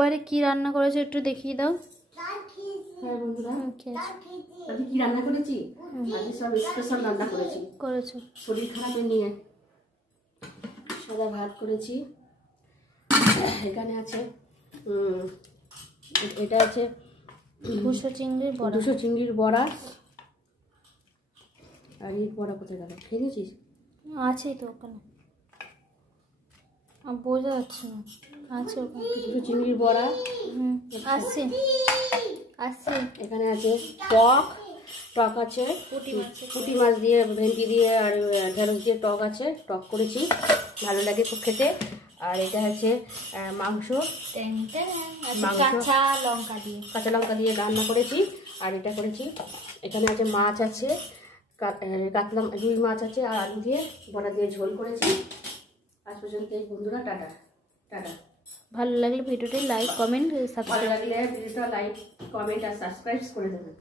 এবারে কি রান্না করেছো একটু দেখিয়ে দাও। হ্যাঁ বন্ধুরা, আমি কি রান্না করেছি? আজকে সব স্পেশাল রান্না করেছো। শরীর খারাপের নিয়ে সাদা ভাত করেছি। এখানে আছে এটা আছে দুশো চিংড়ির বড়া। আর এই বড়া কোথায় গেল? খেয়ে নিয়েছিস? আছেই তো ওখানে, বোঝা যাচ্ছে না। আছে ওখানে দুশো চিংড়ির বড়া। আসছে। এখানে আছে টক আছে, পুঁটি মাছ দিয়ে, ভেন্ডি দিয়ে আর ঢেঁড়স দিয়ে টক আছে। টক করেছি, ভালো লাগে খুব খেতে। আর এটা আছে মাংস, কাঁচা লঙ্কা দিয়ে রান্না করেছি। আর এটা করেছি, এখানে আছে মাছ আছে, কাতলা রুই মাছ আছে, আর আলু দিয়ে বড়া দিয়ে ঝোল করেছি। আজ পর্যন্ত এই বন্ধুরা, টাটা। ভালো লাগলে ভিডিওটি লাইক কমেন্ট সাবস্ক্রাইব করে দেবেন।